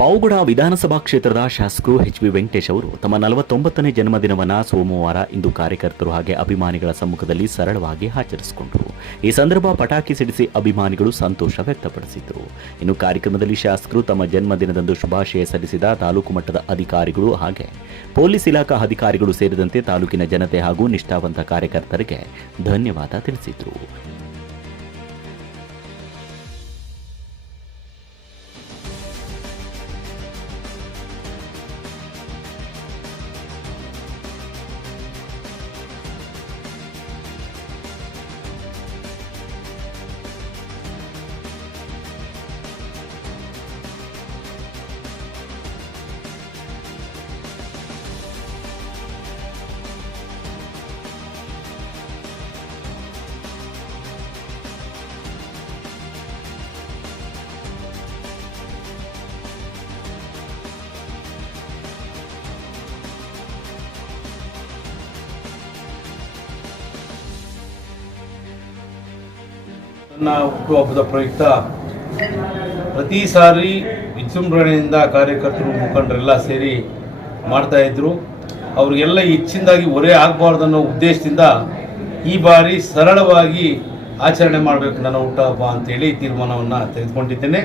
ಪಾವಗಡ ವಿಧಾನಸಭಾ ಕ್ಷೇತ್ರದ ಶಾಸಕರು ಎಚ್. ವಿ. ವೆಂಕಟೇಶ್ ಅವರು ತಮ್ಮ 49ನೇ ಜನ್ಮದಿನವನ್ನು ಸೋಮವಾರ ಇಂದು ಕಾರ್ಯಕರ್ತರು ಹಾಗೆ ಅಭಿಮಾನಿಗಳ ಸಮ್ಮುಖದಲ್ಲಿ ಸರಳವಾಗಿ ಆಚರಿಸಿಕೊಂಡರು. ಈ ಸಂದರ್ಭ ಪಟಾಕಿ ಸಿಡಿಸಿ ಅಭಿಮಾನಿಗಳು ಸಂತೋಷ ವ್ಯಕ್ತಪಡಿಸಿದರು. ಇನ್ನು ಕಾರ್ಯಕ್ರಮದಲ್ಲಿ ಶಾಸಕರು ತಮ್ಮ ಜನ್ಮದಿನದಂದು ಶುಭಾಶಯ ಸಲ್ಲಿಸಿದ ತಾಲೂಕು ಮಟ್ಟದ ಅಧಿಕಾರಿಗಳು ಹಾಗೆ ಪೊಲೀಸ್ ಇಲಾಖಾ ಅಧಿಕಾರಿಗಳು ಸೇರಿದಂತೆ ತಾಲೂಕಿನ ಜನತೆ ಹಾಗೂ ನಿಷ್ಠಾವಂತ ಕಾರ್ಯಕರ್ತರಿಗೆ ಧನ್ಯವಾದ ತಿಳಿಸಿದರು. ನನ್ನ ಹುಟ್ಟುಹಬ್ಬದ ಪ್ರಯುಕ್ತ ಪ್ರತಿ ಸಾರಿ ವಿಜೃಂಭಣೆಯಿಂದ ಕಾರ್ಯಕರ್ತರು ಮುಖಂಡರೆಲ್ಲ ಸೇರಿ ಮಾಡ್ತಾಯಿದ್ರು. ಅವ್ರಿಗೆಲ್ಲ ಹೆಚ್ಚಿನದಾಗಿ ಹೊರೆ ಆಗಬಾರ್ದು ಅನ್ನೋ ಉದ್ದೇಶದಿಂದ ಈ ಬಾರಿ ಸರಳವಾಗಿ ಆಚರಣೆ ಮಾಡಬೇಕು ನನ್ನ ಹುಟ್ಟುಹಬ್ಬ ಅಂತೇಳಿ ತೀರ್ಮಾನವನ್ನು ತೆಗೆದುಕೊಂಡಿದ್ದೇನೆ.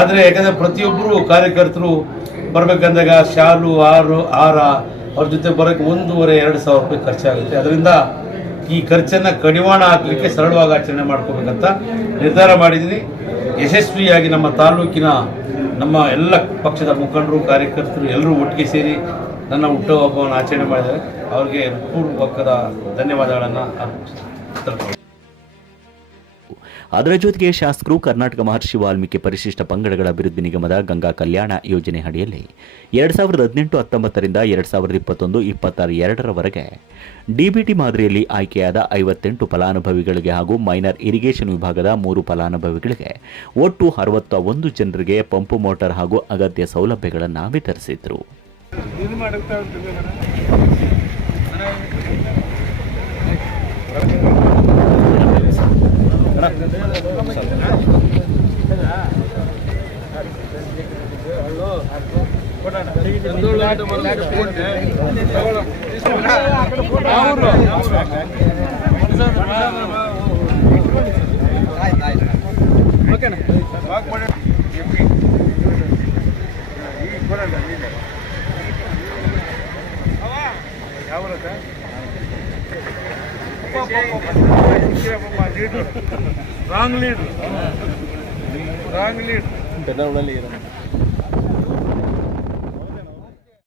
ಆದರೆ ಯಾಕಂದರೆ ಪ್ರತಿಯೊಬ್ಬರು ಕಾರ್ಯಕರ್ತರು ಬರಬೇಕಂದಾಗ ಶಾಲು ಹಾರ ಅವ್ರ ಜೊತೆ ಬರೋಕ್ಕೆ 1,500-2,000 ರೂಪಾಯಿ ಖರ್ಚಾಗುತ್ತೆ. ಅದರಿಂದ ಈ ಖರ್ಚನ್ನು ಕಡಿವಾಣ ಹಾಕಲಿಕ್ಕೆ ಸರಳವಾಗಿ ಆಚರಣೆ ಮಾಡ್ಕೋಬೇಕಂತ ನಿರ್ಧಾರ ಮಾಡಿದ್ದೀನಿ. ಯಶಸ್ವಿಯಾಗಿ ನಮ್ಮ ತಾಲೂಕಿನ ನಮ್ಮ ಎಲ್ಲ ಪಕ್ಷದ ಮುಖಂಡರು ಕಾರ್ಯಕರ್ತರು ಎಲ್ಲರೂ ಒಟ್ಟಿಗೆ ಸೇರಿ ನನ್ನ ಹುಟ್ಟುಹಬ್ಬವನ್ನು ಆಚರಣೆ ಮಾಡಿದ್ದಾರೆ. ಅವರಿಗೆ ಪೂರ್ವಕದ ಧನ್ಯವಾದಗಳನ್ನು ಅರ್ಪಿಸ್ತೀನಿ. ಅದರ ಜೊತೆಗೆ ಶಾಸಕರು ಕರ್ನಾಟಕ ಮಹರ್ಷಿ ವಾಲ್ಮೀಕಿ ಪರಿಶಿಷ್ಟ ಪಂಗಡಗಳ ಅಭಿವೃದ್ಧಿ ನಿಗಮದ ಗಂಗಾ ಕಲ್ಯಾಣ ಯೋಜನೆ ಅಡಿಯಲ್ಲಿ 2018-19ರಿಂದ 2021-22ರವರೆಗೆ ಡಿಬಿಟಿ ಮಾದರಿಯಲ್ಲಿ ಆಯ್ಕೆಯಾದ 58 ಫಲಾನುಭವಿಗಳಿಗೆ ಹಾಗೂ ಮೈನರ್ ಇರಿಗೇಷನ್ ವಿಭಾಗದ 3 ಫಲಾನುಭವಿಗಳಿಗೆ ಒಟ್ಟು 61 ಜನರಿಗೆ ಪಂಪು ಮೋಟಾರ್ ಹಾಗೂ ಅಗತ್ಯ ಸೌಲಭ್ಯಗಳನ್ನು ವಿತರಿಸಿದರು. Wrong lead